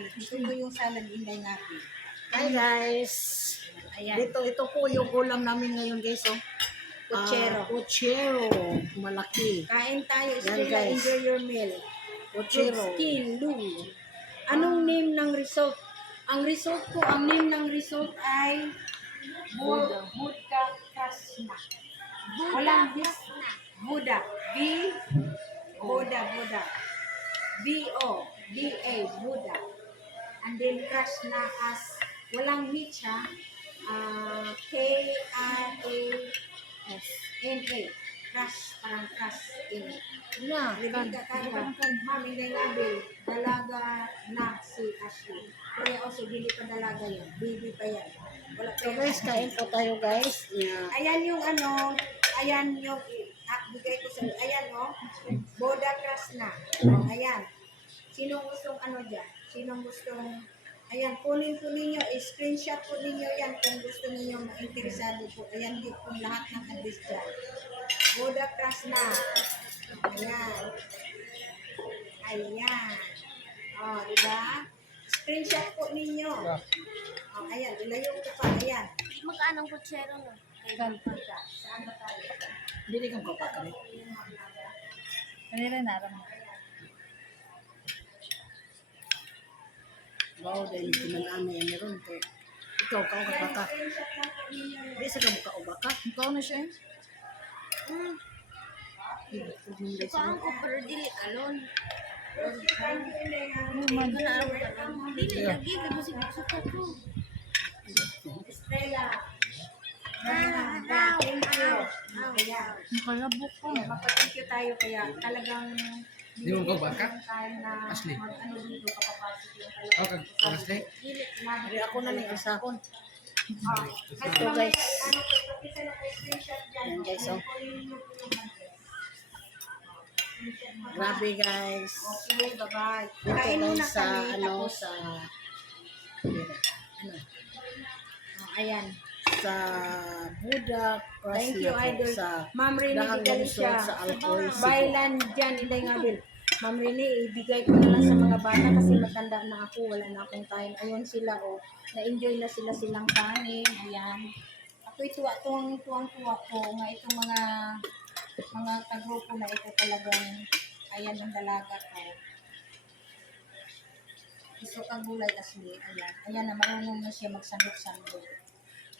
salad. Gusto ko yung salad inday natin. Hi guys. Ayan. Dito, ito po yung ulam namin ngayon guys. Oh. Puchero. Ah, puchero. Malaki. Kain tayo, Stella. Enjoy your meal. Puchero. Skin, Lu. Anong name ng resort? Ang resort ko, ang name ng resort ay Buddha. Buddha Krasna. Walang bis. Buddha. B. Buddha, Buddha. B-O. B-A. Buddha. And then Krasna as walang H ha. Ah, K-R-A-S-N-A. Crush, parang crush in. Na, kan, kan, ma'am, hindi nga, Bill. Dalaga na si Ashley. Kaya also, hindi pa dalaga yan. Baby pa yan. Wala pa So guys, kain po tayo guys. Yeah. Ayan yung ano, ayan yung, ah, bigay ko sa, ayan o, oh, Boda Crush na. Ayan. Sinong gustong ano dyan? Sinong gustong, ayan, kunin po ninyo, screenshot po ninyo yan kung gusto ninyo ma-interesado po. Ayan din po lahat ng address dyan. Boda Crush na. Ayan. Ayan. Oh, di ba? Screenshot po ninyo. Oh, ayan, ilayo ko pa. Ayan. Magkano ang kutsero no? Saan ba tayo? Hindi kang kapakari. Kanina naram. Wow, dahil pinag-ano yan meron ko. Ikaw, kao ka baka. Hindi sa kamuka o baka. Ikaw na siya eh. Hmm. Hindi Ikaw sa ko pero dili kalon. Ano Man na araw ka lang. Dili lagi kasi si suka ko. Estrella. Ah, Ah, thank you. ah. Kaya, Nakalabok ko. you tayo kaya talagang Di mo ba na Ashley? yung Oh, Ashley? Hindi ako na lang. Ah, Kasi So, mamaya, guys. ano isa. Ayan, guys, oh. Grabe guys. Okay, bye-bye. Dito Kain muna guys sa kami, ano tapos, sa ano oh, ayan. Sa Buddha Thank you, Idol. sa Ma'am Rini Galicia. Lungsod sa Alcoy. Bailan dyan, Inday Ngabil. Ma'am Rini, ibigay ko na lang sa mga bata kasi matanda na ako, wala na akong time. Ayun sila, oh. Na-enjoy na sila silang kanin. Ayan. Ako'y tuwa, tuwang, tuwang tuwa ko nga itong mga mga kagrupo na ito talagang ayan ang dalaga ko. Gusto kang gulay asli. Ayan. Ayan na marunong na siya magsandok-sandok.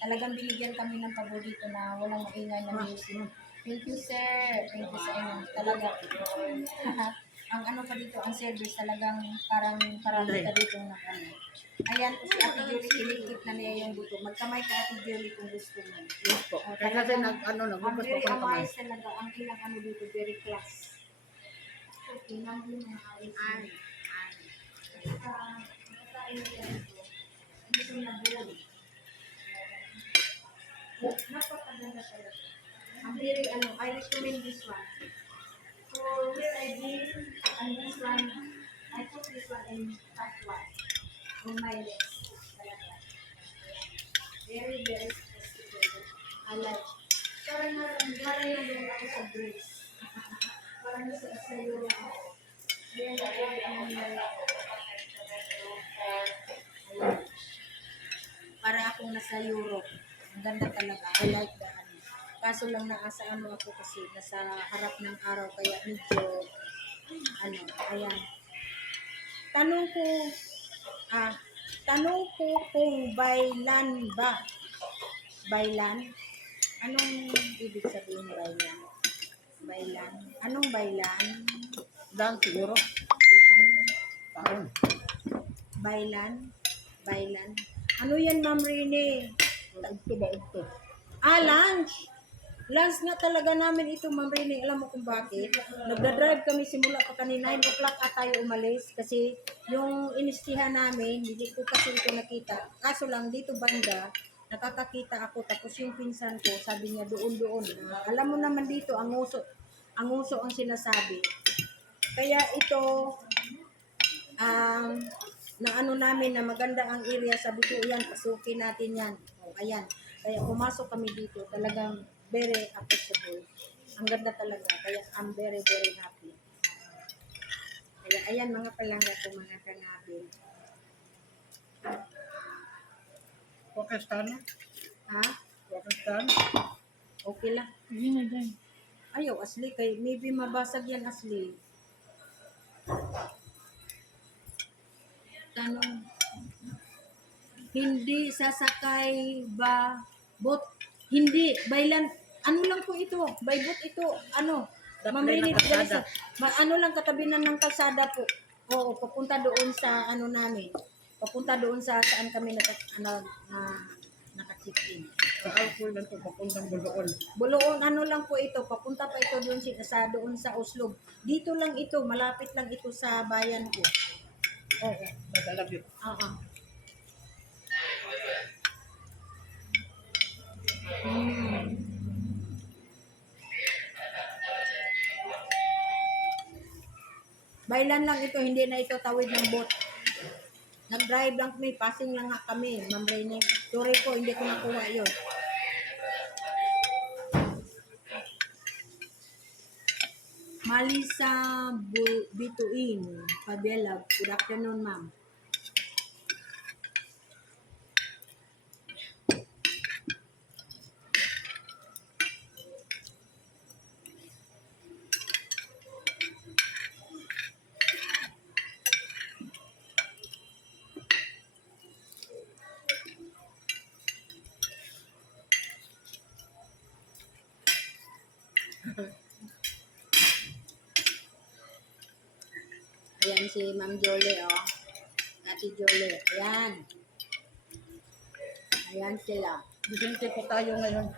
Talagang binigyan kami ng pabor dito na walang maingay na music. Thank you, sir. Thank you sa inyo. Talaga. ang ano pa dito, ang service talagang parang parami ka dito na ano. Ayan, si Ate Julie, kinikip na niya yung buto. Magkamay ka, Ate Julie, kung gusto mo. Yes po. Oh, Kaya kasi talagang- nag ano Ang very pa ko kamay. amazed talaga, ang ilang ano dito, very class. Tingnan mo yung mga ayos. Ay, ay. Saka, pagkain nila ito, hindi ko na buwan. Napakaganda talaga. Ang very ano, I recommend this one. So, where I been, and this one, I put this one in top one. On my list. Talaga. Very, very sophisticated. I like. Parang na, parang na doon ako sa Greece. parang sa, sa Europe ako. Ayan, ayan. Ayan. Para akong nasa Europe. Ang ganda talaga. I like the ano. Kaso lang naasa ano ako kasi nasa harap ng araw kaya medyo ano, ayan. Tanong ko, ah, tanong ko kung bailan ba? Bailan? Anong ibig sabihin bailan? Bailan? Anong bailan? Dang siguro. Lan? Taon. Bailan? Bailan? Ano yan, Ma'am Rene? Ito ba ito? Ah, lunch! Lunch nga talaga namin ito, Ma'am Rene. Alam mo kung bakit? Nagda-drive kami simula pa kanina. 9 o'clock at tayo umalis kasi yung inistihan namin, hindi ko kasi ito nakita. Kaso lang, dito banda, nakakakita ako. Tapos yung pinsan ko, sabi niya doon-doon. Alam mo naman dito, ang uso, ang uso ang sinasabi. Kaya ito, um, na ano namin na maganda ang area, ko, yan, pasukin natin yan. O, ayan. Kaya pumasok kami dito, talagang very approachable. Ang ganda talaga, kaya I'm very, very happy. Kaya ayan mga palangga ko, mga kanabil. Pakistan. Ha? Pakistan. Okay lang. Hindi na dyan. Ayaw, Asli. Kay, maybe mabasag yan, Asli. Tanong. Hindi sasakay ba bot? Hindi. Bailan. Ano lang po ito? By boat ito. Ano? Mamili kalsada. Ma- ano lang katabinan ng kalsada po. Oo, papunta doon sa ano namin. Papunta doon sa saan kami naka, ano, na, naka-check-in. Sa alcohol lang ito, papuntang Buluon. Buloon, ano lang po ito, papunta pa ito doon si- sa doon sa Oslo. Dito lang ito, malapit lang ito sa bayan ko. Oo. Oo. Hmm. Bailan lang ito, hindi na ito tawid ng boat. Nag-drive lang kami, passing lang nga kami, Ma'am Rene. Sorry po, hindi ko nakuha yun. Malisa Bituin, Fabiola. Good afternoon, ma'am. Ayan si Ma'am Jolie, oh. Ate Jolie. Ayan. Ayan sila. Bisente po tayo ngayon.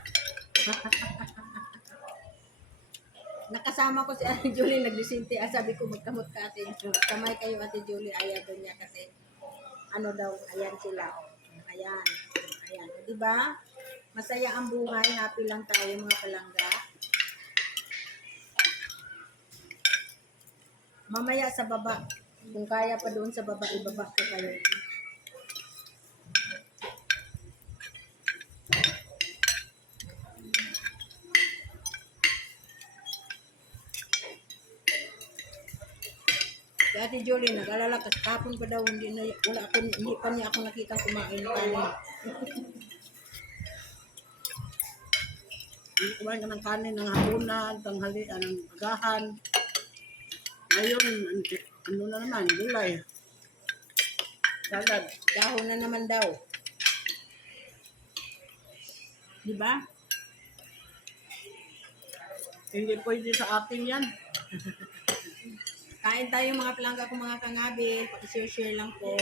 Nakasama ko si Ate Julie, nagdisinti. Ah, sabi ko, magkamot ka Ate Julie. Kamay kayo Ate Julie. Ayaw doon niya kasi, ano daw, ayan sila. Oh. Ayan. Ayan. O, di ba? Masaya ang buhay. Happy lang tayo mga palangga. Mamaya sa baba. Kung kaya pa doon sa baba, ibaba ko kayo. Si Ate Jolie, nag-alala kasi kapon pa daw, hindi, na, wala ako, hindi pa niya ako nakita kumain kanin. Hindi kumain ka ng kanin, ng hapunan, tanghalian, ng agahan. Ngayon, an- ano na naman, gulay. Salad. Dahon na naman daw. Di ba? Hindi pwede sa atin yan. Kain tayo mga palangga ko mga kangabil. Pakishare-share lang po.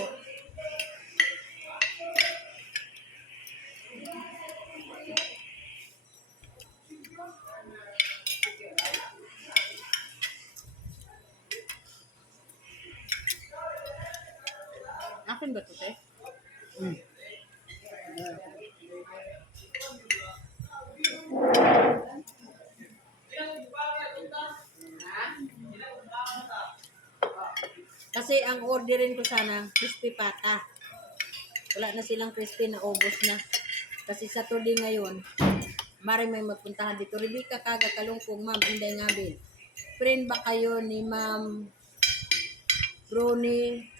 Akin ba ito, te? Mm. Kasi ang orderin ko sana, crispy pata. Wala na silang crispy na ubos na. Kasi Saturday ngayon, mari may magpuntahan dito. Rebecca Kaga Kalungkong, Ma'am Inday Ngabil. Friend ba kayo ni Ma'am Ronnie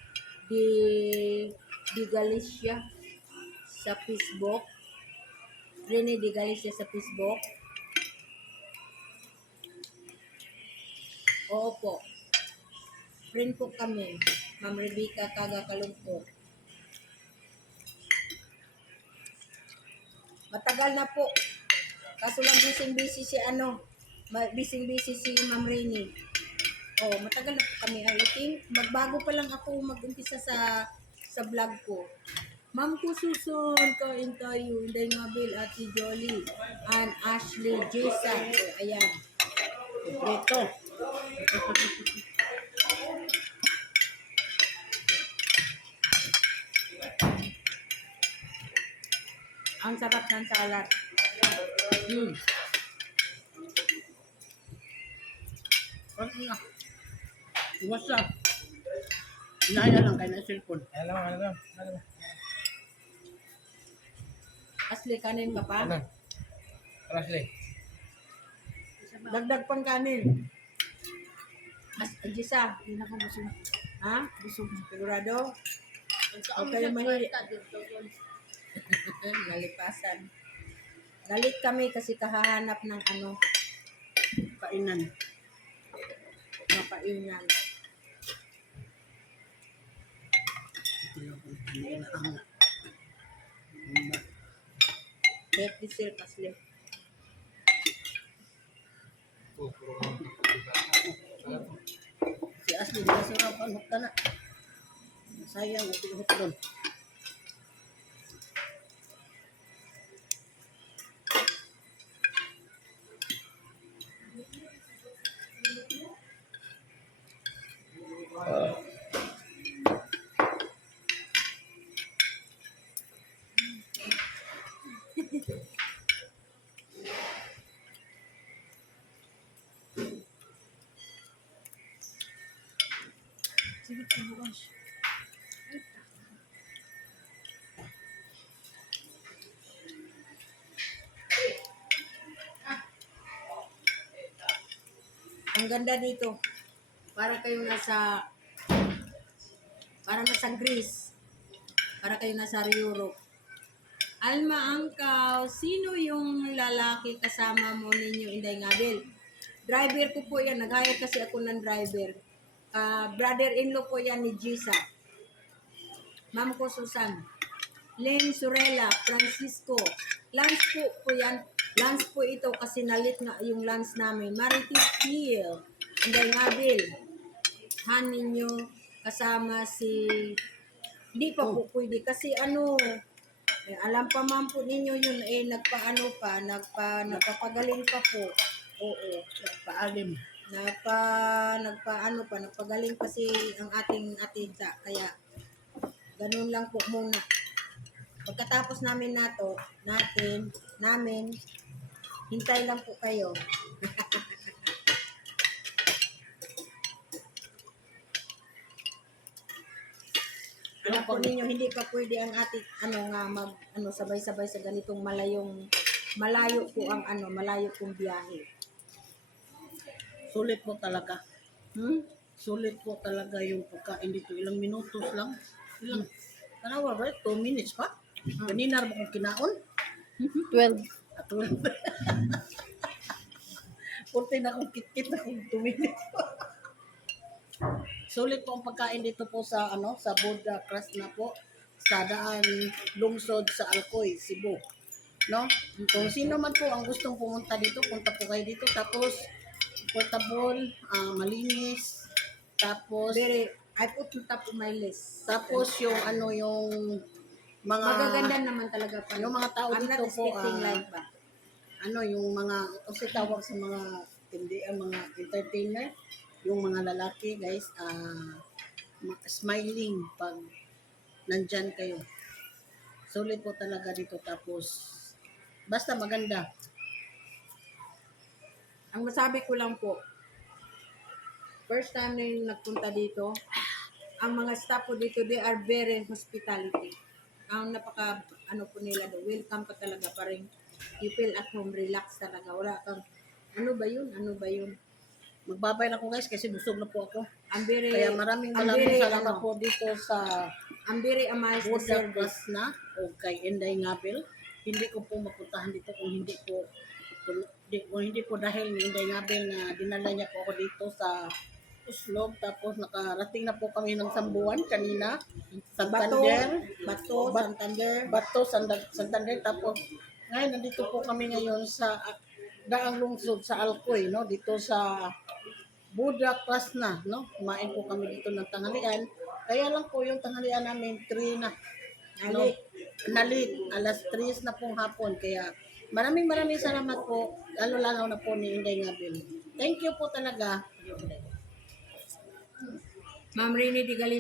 di, di Galicia sa Facebook? Rene di Galicia sa Facebook? Oo po. Friend po kami, Ma'am Rebecca Kaga Kalungkong. Matagal na po. Kaso lang busy-busy si ano, busy-busy si Ma'am Rainy. Oh, matagal na po kami. I think, magbago pa lang ako mag-umpisa sa sa vlog ko. Ma'am ko susun, kain tayo. Inday Ngabil, Ate Jolly, and Ashley Jason. Oh, ayan. Dito. Ang sarap ng salad. Hmm. Ano na? Iwas lang. Inaya lang kayo ng cellphone. Alam mo, alam mo, mo. Ashley, kanin ka pa? Ano? Para sila. Dagdag pang kanin. As, Jisa, Hindi na ako busog. ha? Busog. Sigurado? Ang Huwag kayo mahili. Nalipasan. Galit kami kasi kahahanap ng ano, Kainan. mapainan. Di sir, kasli. si Asli, di sarap ang hukta na. Sayang, upi-huk doon. Ang ganda dito. Para kayong nasa para nasa Greece. Para kayong nasa Europe. Alma Angkaw, sino yung lalaki kasama mo ninyo, Inday Ngabel? Driver ko po yan. Nag-hire kasi ako ng driver. Ah, brother-in-law po yan ni Gisa. Ma'am ko Susan. Len Surela, Francisco. Lunch po po yan. Lunch po ito kasi nalit nga yung lunch namin. Maritis Hill. Inday Ngabel. Han ninyo kasama si... Hindi pa po pwede kasi ano... Eh, alam pa man po ninyo yun eh nagpaano pa, nagpa, nagpapagaling pa po. Oo. Paalim. Nagpa, nagpaano pa, nagpagaling pa si ang ating atita. Kaya, ganun lang po muna. Pagkatapos namin nato, natin, namin, hintay lang po kayo. Alam po ninyo, hindi pa pwede ang ating, ano nga, mag, ano, sabay-sabay sa ganitong malayong, malayo po ang, ano, malayo pong biyahe. Sulit po talaga. Hmm? Sulit po talaga yung pagkain dito. Ilang minutos lang. Ilang, tanawa ba? Two minutes pa? Kanina ba kong kinaon? 12. At Punti na akong kit-kit na kung two minutes pa. Sulit po ang pagkain dito po sa ano sa Buddha Crust na po sa daan lungsod sa Alcoy, Cebu. No? Kung sino man po ang gustong pumunta dito, punta po kayo dito. Tapos, portable, ah, malinis. Tapos, Very, I put on top of my list. tapos yung ano yung mga Magaganda naman talaga pa. yung mga tao I'm dito not po, expecting ah, like ba? ano yung mga kasi tawag sa mga hindi ang mga entertainer yung mga lalaki guys ah ma- smiling pag nandyan kayo sulit po talaga dito tapos basta maganda Ang masabi ko lang po, first time na yung nagpunta dito, ang mga staff po dito, they are very hospitality. Ang napaka, ano po nila welcome pa talaga, parang you feel at home, relax talaga. Wala kang, ano ba yun, ano ba yun. magbabay na ako guys kasi busog na po ako Ang very, kaya maraming maraming very, salamat ano, po dito sa Ang very amazed Buddha service. Na o kay Inday Ngabel. Hindi ko po mapuntahan dito kung hindi po di, kung hindi po dahil ni Inday Ngabel na dinala niya po ako dito sa Uslog. Tapos nakarating na po kami ng Sambuan kanina. Bato, Santander. Bato, Bat- Santander. Bato, Santander. Tapos ngayon nandito po kami ngayon sa ah, Daang Lungsod sa Alcoy, no? Dito sa Buddha class na, no? Kumain po kami dito ng tanghalian. Kaya lang po yung tanghalian namin 3 na. No? Ali, Nalit, alas 3 na pong hapon. Kaya maraming maraming salamat po. Lalo-lalo na po ni Inday Ngabel. Thank you po talaga. Ma'am Rini Di Galis,